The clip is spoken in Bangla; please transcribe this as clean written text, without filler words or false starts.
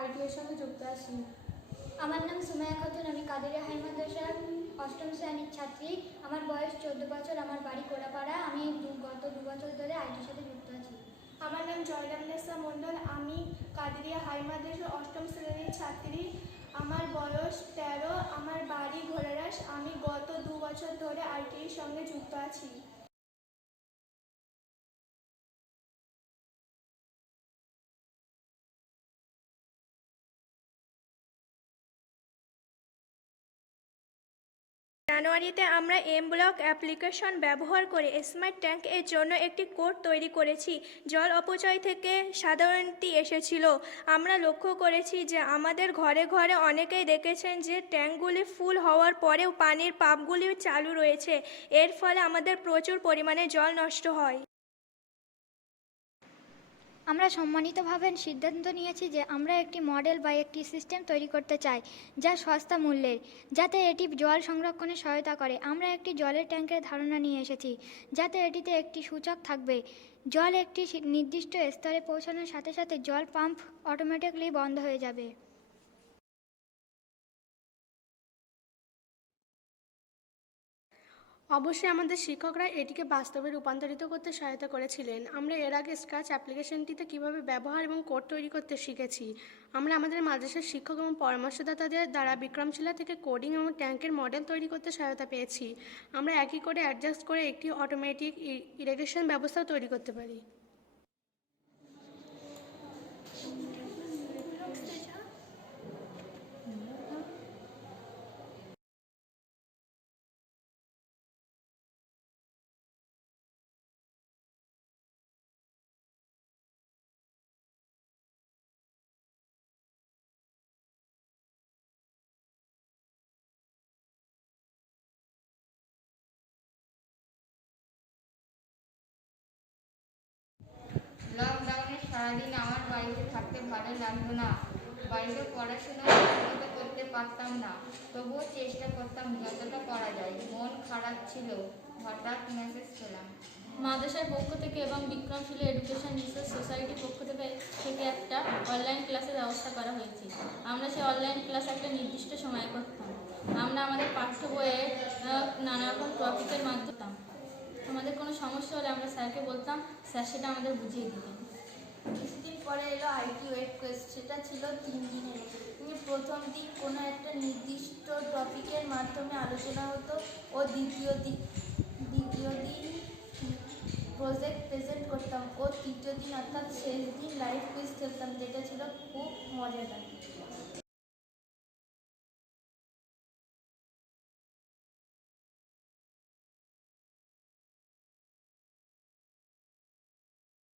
আইটিআইয়ের সঙ্গে যুক্ত আছি। আমার নাম সুমাইয়া খাতুন, আমি কাদেরিয়া হাই মাদ্রাসার 8ম শ্রেণীর ছাত্রী। আমার বয়স 14 বছর, আমার বাড়ি কোড়াপাড়া। আমি গত 2 বছর ধরে আইটির সাথে যুক্ত আছি। আমার নাম জয়রামনেসা মণ্ডল, আমি কাদেরিয়া হাই মাদ্রাসার 8ম শ্রেণীর ছাত্রী। আমার বয়স 13, আমার বাড়ি ঘোড়ারাস। আমি গত 2 বছর ধরে আইটিআইয়ের সঙ্গে যুক্ত আছি। জানুয়ারিতে আমরা এম ব্লক অ্যাপ্লিকেশন ব্যবহার করে স্মার্ট ট্যাঙ্ক এর জন্য একটি কোড তৈরি করেছি। জল অপচয় থেকে সাধারণটি এসেছিল। আমরা লক্ষ্য করেছি যে আমাদের ঘরে ঘরে অনেকেই দেখেছেন যে ট্যাঙ্কগুলি ফুল হওয়ার পরেও পানির পাম্পগুলি চালু রয়েছে। এর ফলে আমাদের প্রচুর পরিমাণে জল নষ্ট হয়। আমরা সম্মানিতভাবে সিদ্ধান্ত নিয়েছি যে আমরা একটি মডেল বা একটি সিস্টেম তৈরি করতে চাই যা সস্তা মূল্যের, যাতে এটি জল সংরক্ষণে সহায়তা করে। আমরা একটি জলের ট্যাঙ্কের ধারণা নিয়ে এসেছি, যাতে এটিতে একটি সূচক থাকবে। জল একটি নির্দিষ্ট স্তরে পৌঁছানোর সাথে সাথে জল পাম্প অটোমেটিক্যালি বন্ধ হয়ে যাবে। অবশ্যই আমাদের শিক্ষকরা এটিকে বাস্তবে রূপান্তরিত করতে সহায়তা করেছিলেন। আমরা এর আগে স্ক্র্যাচ অ্যাপ্লিকেশনটিতে কীভাবে ব্যবহার এবং কোড তৈরি করতে শিখেছি। আমরা আমাদের মাদ্রাসার শিক্ষক এবং পরামর্শদাতাদের দ্বারা বিক্রমশিলা থেকে কোডিং এবং ট্যাঙ্কের মডেল তৈরি করতে সহায়তা পেয়েছি। আমরা একই কোডে অ্যাডজাস্ট করে একটি অটোমেটিক ইরিগেশন ব্যবস্থাও তৈরি করতে পারি। লকডাউনে সারাদিন আমার বাড়িতে থাকতে ভালো লাগতো না। বাড়িতে পড়াশোনা ঠিকমতো করতে পারতাম না, তবুও চেষ্টা করতাম যতটা করা যায়। মন খারাপ ছিল, হঠাৎ মেসেজ পেলাম মাদ্রাসার পক্ষ থেকে এবং বিক্রমশিলা এডুকেশন রিসার্চ সোসাইটির পক্ষ থেকে একটা অনলাইন ক্লাসের ব্যবস্থা করা হয়েছে। আমরা সেই অনলাইন ক্লাস একটা নির্দিষ্ট সময়ে করতাম। আমরা আমাদের পাঠ্য বইয়ের নানা রকম টপিকের মাধ্যমে আমাদের কোনো সমস্যা হলে আমরা স্যারকে বলতাম, স্যার সেটা আমাদের বুঝিয়ে দিতেন। কিছুদিন পরে এলো আইটি ওয়েব কোয়েস্ট। সেটা ছিল 3 দিনের। প্রথম দিন কোনো একটা নির্দিষ্ট টপিকের মাধ্যমে আলোচনা হতো ও দ্বিতীয় দিন প্রজেক্ট প্রেজেন্ট করতাম ও তৃতীয় দিন অর্থাৎ শেষ দিন লাইভ কুইজ খেলতাম, যেটা ছিল খুব মজাদার।